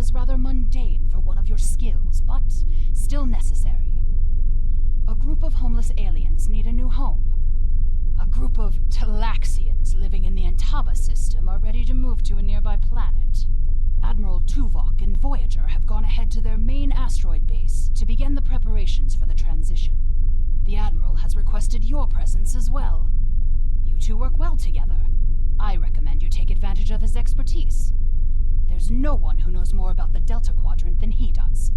is rather mundane for one of your skills, but still necessary. A group of homeless aliens need a new home. A group of Talaxians living in the Antaba system are ready to move to a nearby planet. Admiral Tuvok and Voyager have gone ahead to their main asteroid base to begin the preparations for the transition. The Admiral has requested your presence as well. You two work well together. I recommend you take advantage of his expertise. There's no one who knows more about the Delta Quadrant than he does.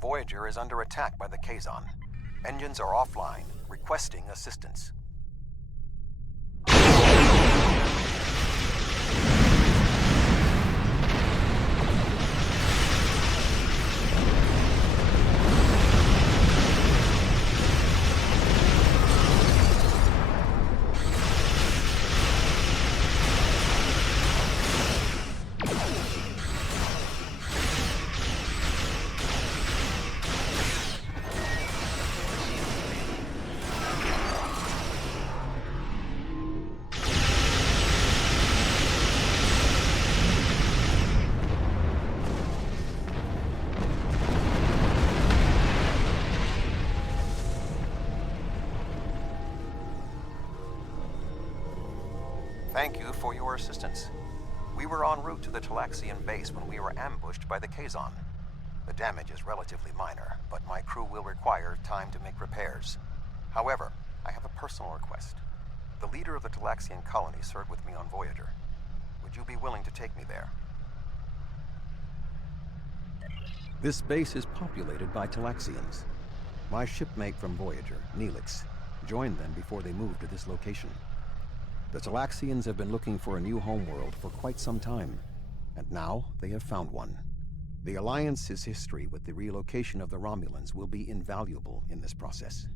Voyager is under attack by the Kazon. Engines are offline, requesting assistance. Thank you for your assistance. We were en route to the Talaxian base when we were ambushed by the Kazon. The damage is relatively minor, but my crew will require time to make repairs. However, I have a personal request. The leader of the Talaxian colony served with me on Voyager. Would you be willing to take me there? This base is populated by Talaxians. My shipmate from Voyager, Neelix, joined them before they moved to this location. The Talaxians have been looking for a new homeworld for quite some time, and now they have found one. The Alliance's history with the relocation of the Romulans will be invaluable in this process.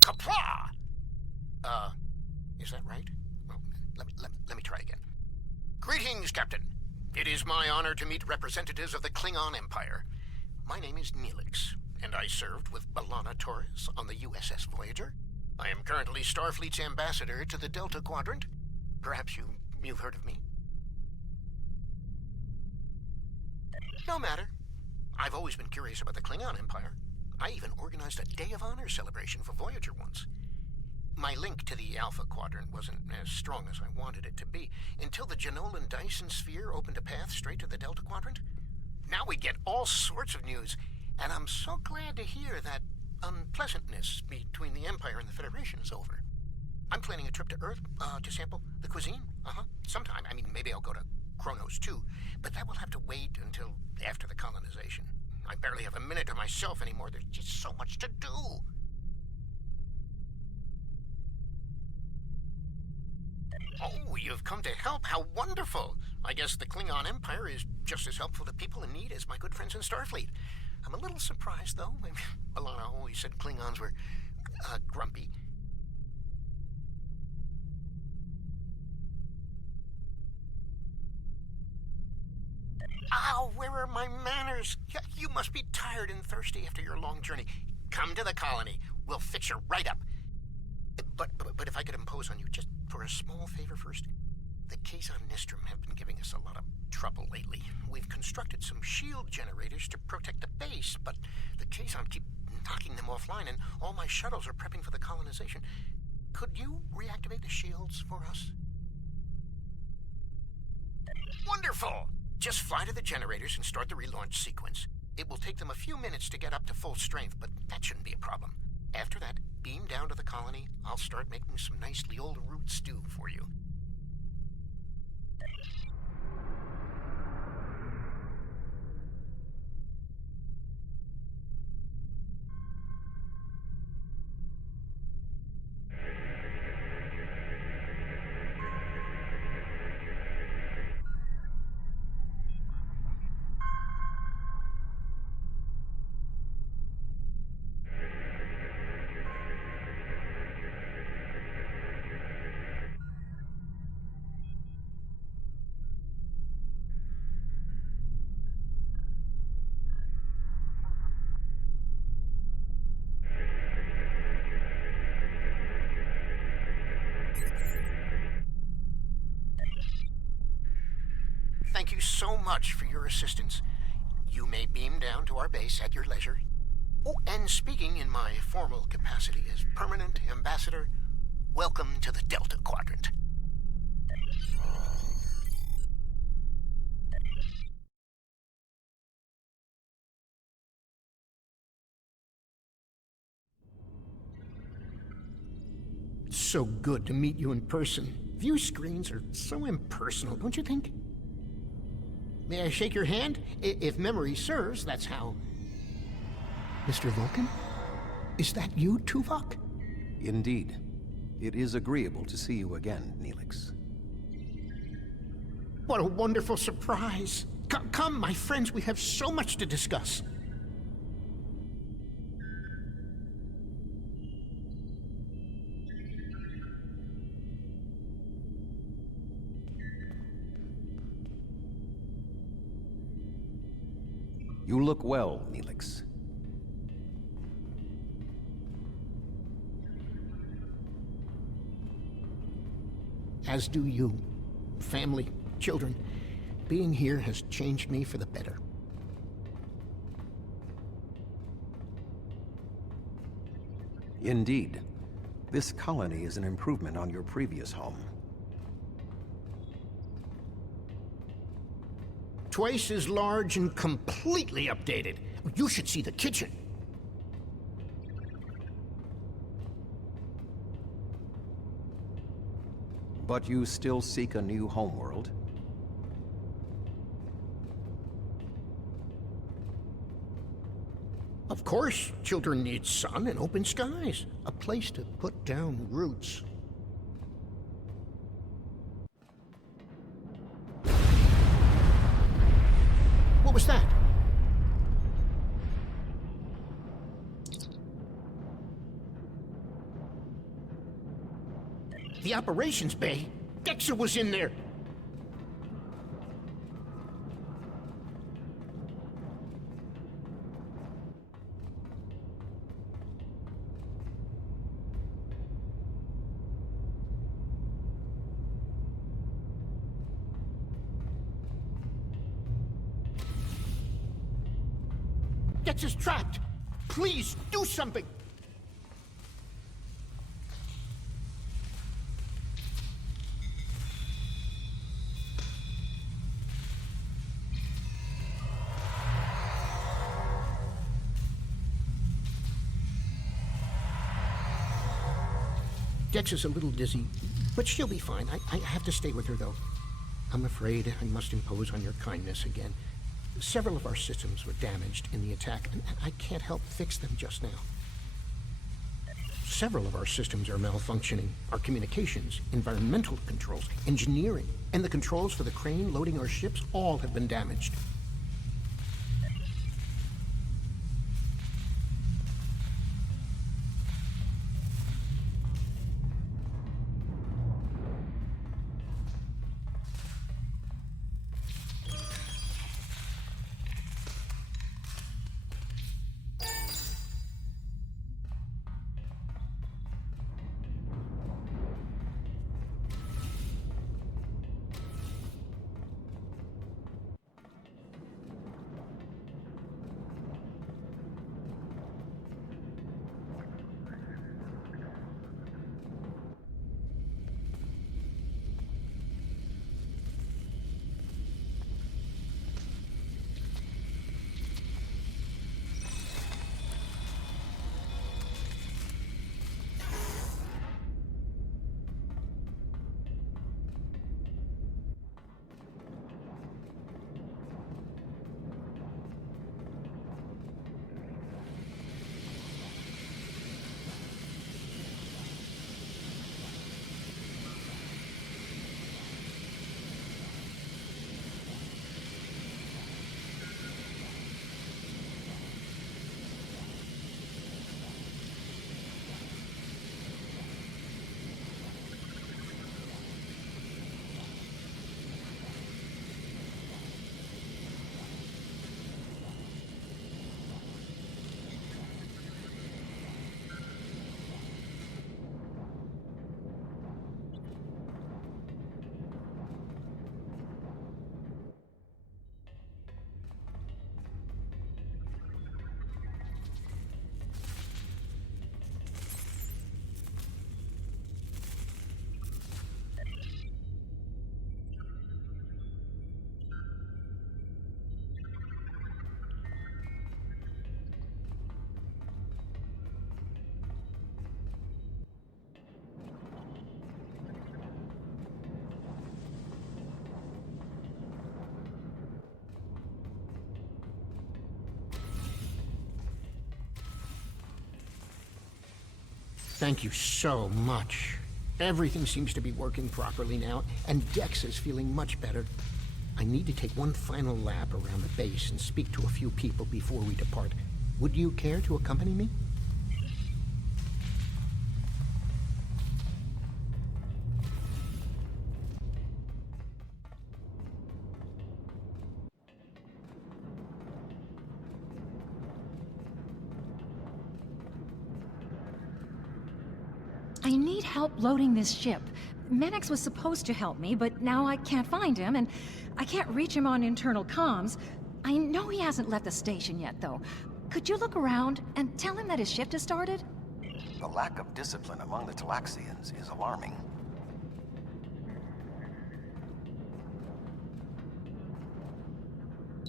Kapla! Is that right? Well, let me try again. Greetings, Captain. It is my honor to meet representatives of the Klingon Empire. My name is Neelix, and I served with B'Elanna Torres on the USS Voyager. I am currently Starfleet's ambassador to the Delta Quadrant. Perhaps you've heard of me? No matter. I've always been curious about the Klingon Empire. I even organized a Day of Honor celebration for Voyager once. My link to the Alpha Quadrant wasn't as strong as I wanted it to be until the Janolan Dyson Sphere opened a path straight to the Delta Quadrant. Now we get all sorts of news, and I'm so glad to hear that unpleasantness between the Empire and the Federation is over. I'm planning a trip to Earth to sample the cuisine. Sometime. I mean, maybe I'll go to Qo'noS too, but that will have to wait until after the colonization. I barely have a minute to myself anymore. There's just so much to do. Oh, you've come to help. How wonderful. I guess the Klingon Empire is just as helpful to people in need as my good friends in Starfleet. I'm a little surprised, though. Alana always said Klingons were grumpy. Ow, where are my manners? You must be tired and thirsty after your long journey. Come to the colony. We'll fix you right up. But if I could impose on you just for a small favor first. The Kazon Nistrum have been giving us a lot of trouble lately. We've constructed some shield generators to protect the base, but the Kazon keep knocking them offline, and all my shuttles are prepping for the colonization. Could you reactivate the shields for us? Wonderful! Just fly to the generators and start the relaunch sequence. It will take them a few minutes to get up to full strength, but that shouldn't be a problem. After that, beam down to the colony. I'll start making some nice Leola root stew for you. Thank you so much for your assistance. You may beam down to our base at your leisure. Oh, and speaking in my formal capacity as permanent ambassador, welcome to the Delta Quadrant. It's so good to meet you in person. View screens are so impersonal, don't you think? May I shake your hand? If memory serves, that's how. Mr. Vulcan? Is that you, Tuvok? Indeed. It is agreeable to see you again, Neelix. What a wonderful surprise. Come, my friends, we have so much to discuss. You look well, Neelix. As do you. Family, children. Being here has changed me for the better. Indeed. This colony is an improvement on your previous home. Twice as large and completely updated. You should see the kitchen. But you still seek a new homeworld? Of course, children need sun and open skies. A place to put down roots. What was that? The operations bay? Dexter was in there! Dexter's trapped! Please, do something! Dex is a little dizzy, but she'll be fine. I have to stay with her, though. I'm afraid I must impose on your kindness again. Several of our systems were damaged in the attack, and I can't help fix them just now. Several of our systems are malfunctioning. Our communications, environmental controls, engineering, and the controls for the crane loading our ships all have been damaged. Thank you so much. Everything seems to be working properly now, and Dex is feeling much better. I need to take one final lap around the base and speak to a few people before we depart. Would you care to accompany me? I need help loading this ship. Menix was supposed to help me, but now I can't find him, and I can't reach him on internal comms. I know he hasn't left the station yet, though. Could you look around and tell him that his shift has started? The lack of discipline among the Talaxians is alarming.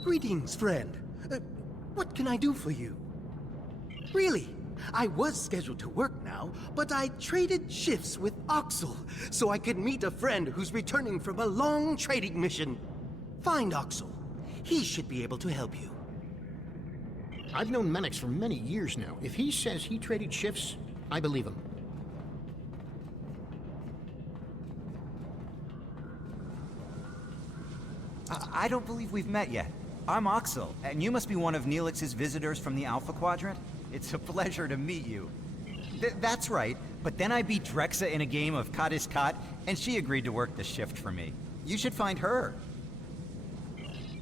Greetings, friend. What can I do for you? Really, I was scheduled to work now, but I traded shifts with Oxel so I could meet a friend who's returning from a long trading mission. Find Oxel. He should be able to help you. I've known Menix for many years now. If he says he traded shifts, I believe him. I don't believe we've met yet. I'm Oxel, and you must be one of Neelix's visitors from the Alpha Quadrant. It's a pleasure to meet you. That's right, but then I beat Drexa in a game of Kat, and she agreed to work the shift for me. You should find her.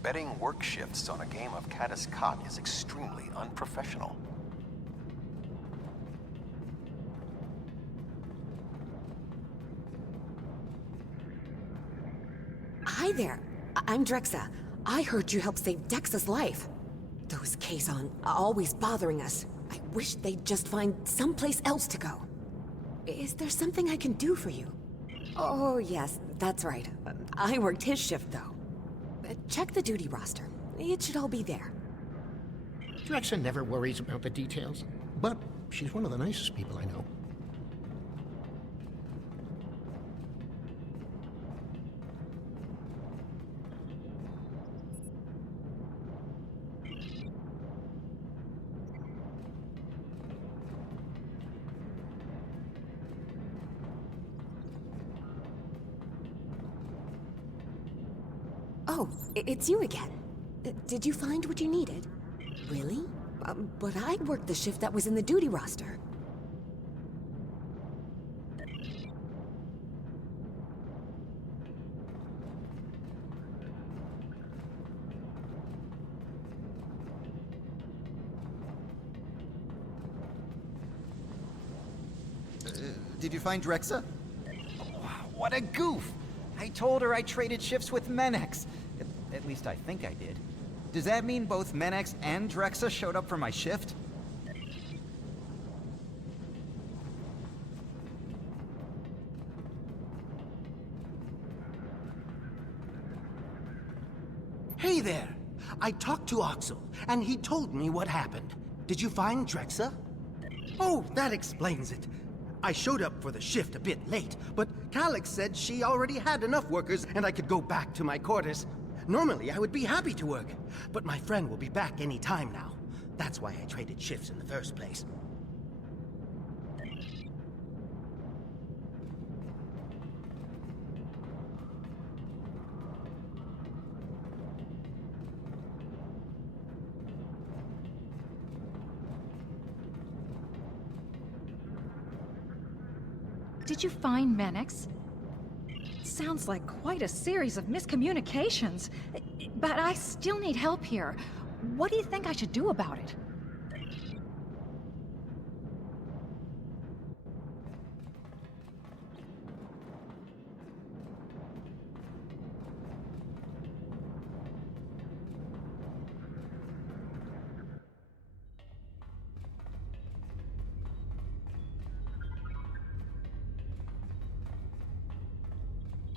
Betting work shifts on a game of Kat is extremely unprofessional. Hi there. I'm Drexa. I heard you helped save Dex's life. Those Kazon are always bothering us. I wish they'd just find someplace else to go. Is there something I can do for you? Oh, yes, that's right. I worked his shift, though. Check the duty roster. It should all be there. Drexa never worries about the details, but she's one of the nicest people I know. Oh, it's you again. Did you find what you needed? Really? But I worked the shift that was in the duty roster. Did you find Drexa? What a goof! I told her I traded shifts with Menix. At least I think I did. Does that mean both Menix and Drexa showed up for my shift? Hey there! I talked to Oxel, and he told me what happened. Did you find Drexa? Oh, that explains it. I showed up for the shift a bit late, but Calyx said she already had enough workers and I could go back to my quarters. Normally, I would be happy to work, but my friend will be back any time now. That's why I traded shifts in the first place. Did you find Menix? Sounds like quite a series of miscommunications. But I still need help here. What do you think I should do about it?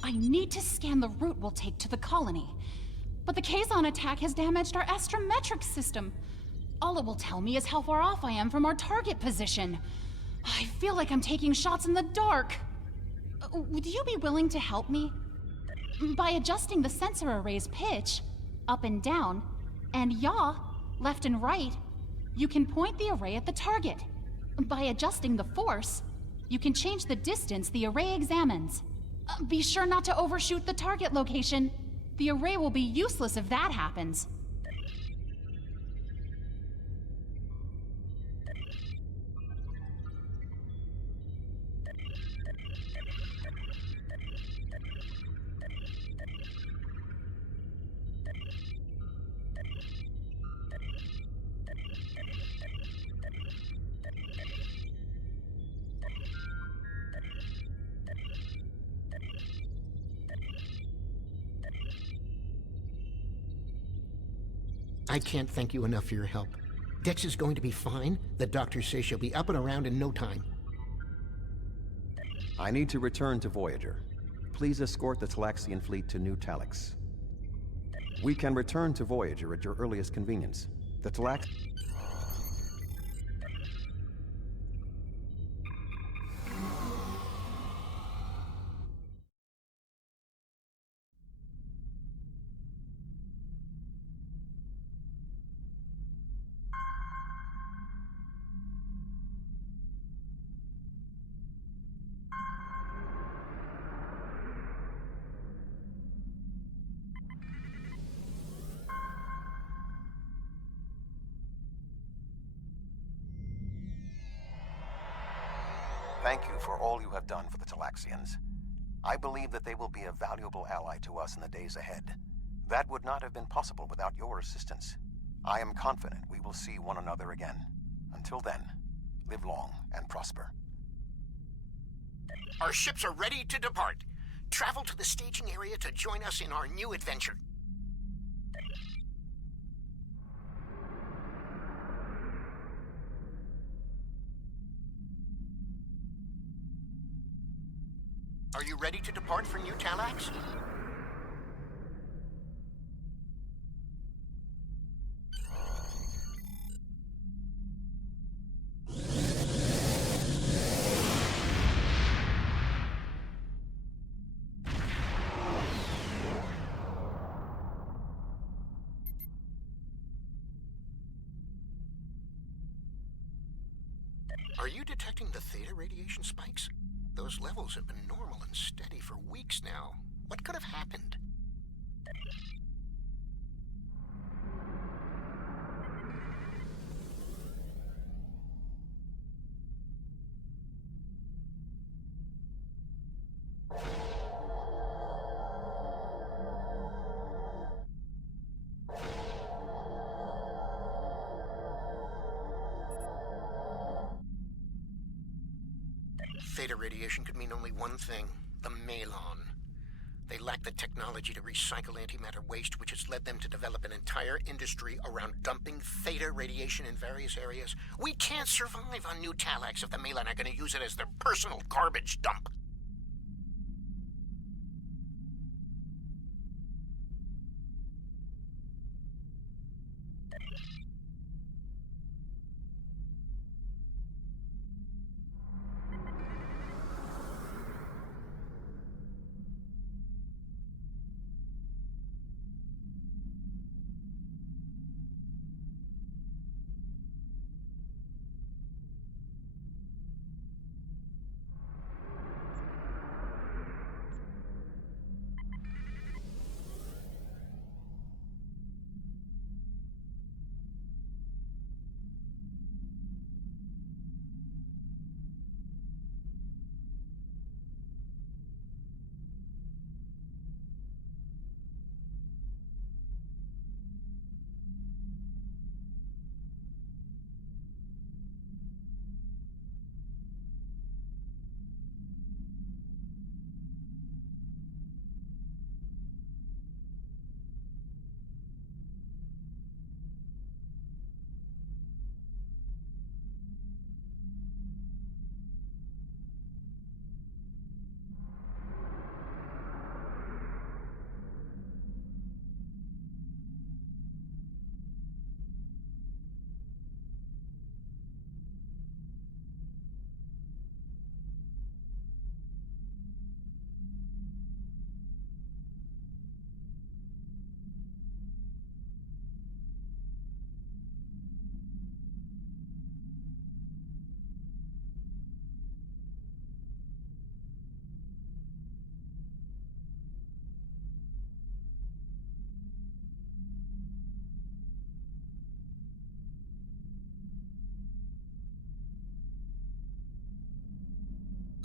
I need to scan the route we'll take to the colony. But the Kazon attack has damaged our astrometric system. All it will tell me is how far off I am from our target position. I feel like I'm taking shots in the dark. Would you be willing to help me? By adjusting the sensor array's pitch, up and down, and yaw, left and right, you can point the array at the target. By adjusting the force, You can change the distance the array examines. Be sure not to overshoot the target location. The array will be useless if that happens. I can't thank you enough for your help. Dex is going to be fine. The doctors say she'll be up and around in no time. I need to return to Voyager. Please escort the Talaxian fleet to New Talix. We can return to Voyager at your earliest convenience. The Talax... Thank you for all you have done for the Talaxians. I believe that they will be a valuable ally to us in the days ahead. That would not have been possible without your assistance. I am confident we will see one another again. Until then, live long and prosper. Our ships are ready to depart. Travel to the staging area to join us in our new adventure. Are you ready to depart for New Talax? Are you detecting the theta radiation spikes? Those levels have been normal and steady for weeks now. What could have happened? Theta radiation could mean only one thing: the Malon. They lack the technology to recycle antimatter waste, which has led them to develop an entire industry around dumping theta radiation in various areas. We can't survive on New Talax if the Malon are going to use it as their personal garbage dump.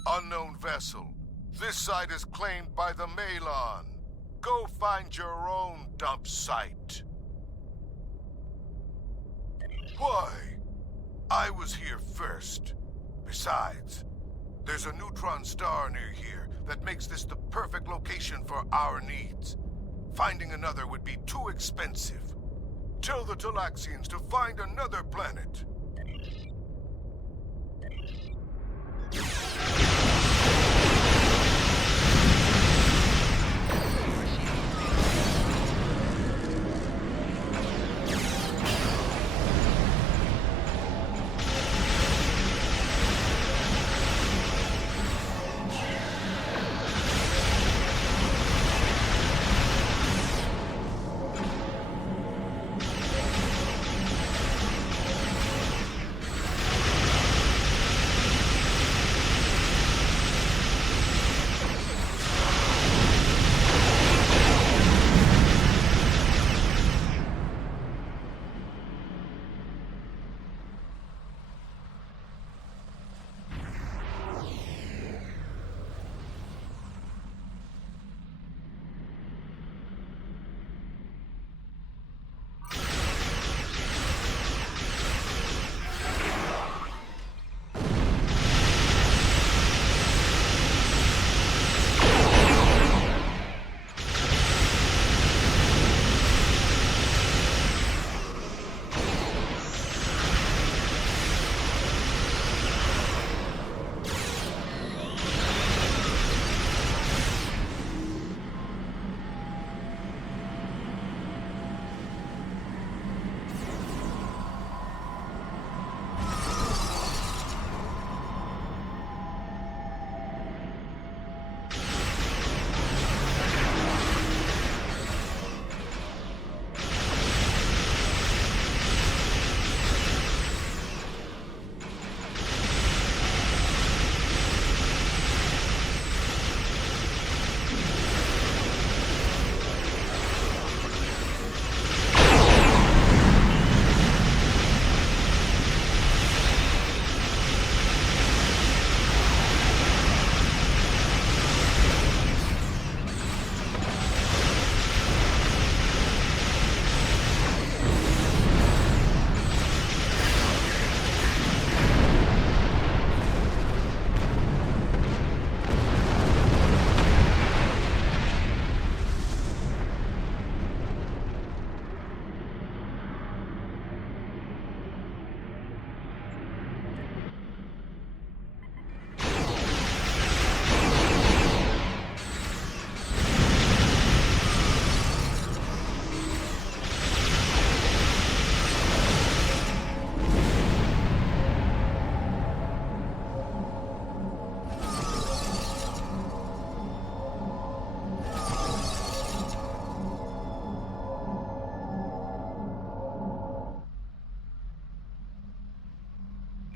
Unknown vessel. This site is claimed by the Malon. Go find your own dump site. Why? I was here first. Besides, there's a neutron star near here that makes this the perfect location for our needs. Finding another would be too expensive. Tell the Talaxians to find another planet.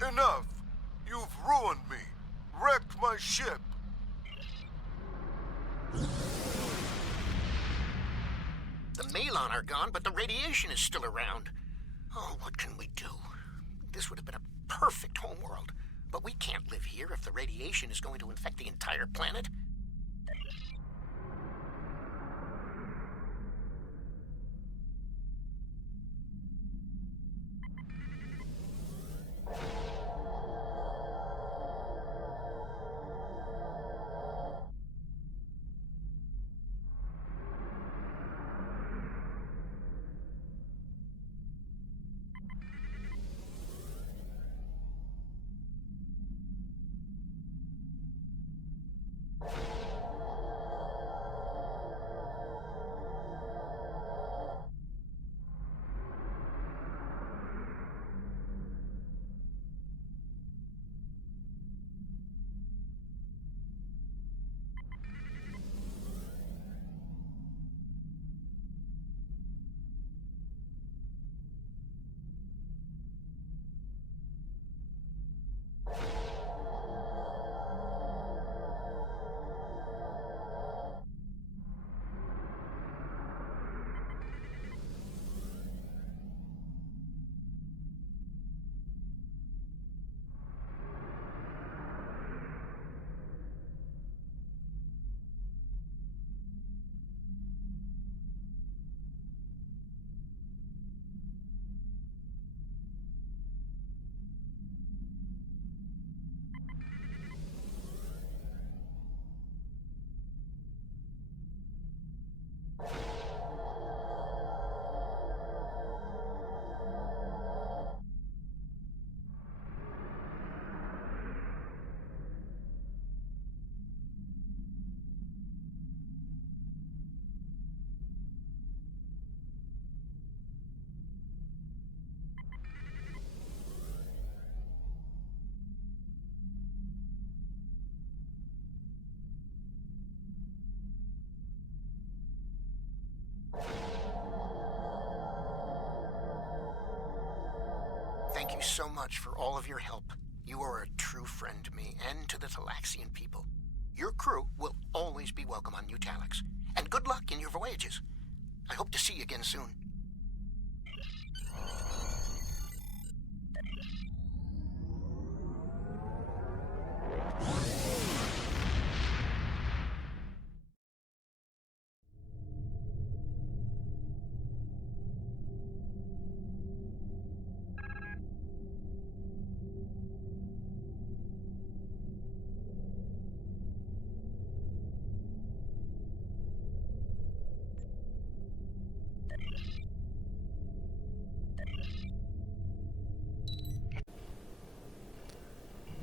Enough! You've ruined me! Wrecked my ship! The Malon are gone, but the radiation is still around. Oh, what can we do? This would have been a perfect homeworld. But we can't live here if the radiation is going to infect the entire planet. Thank you so much for all of your help. You are a true friend to me and to the Talaxian people. Your crew will always be welcome on New Talax. And good luck in your voyages. I hope to see you again soon.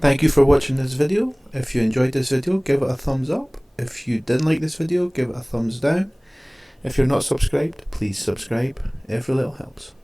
Thank you for watching this video. If you enjoyed this video, give it a thumbs up. If you didn't like this video, give it a thumbs down. If you're not subscribed, please subscribe. Every little helps.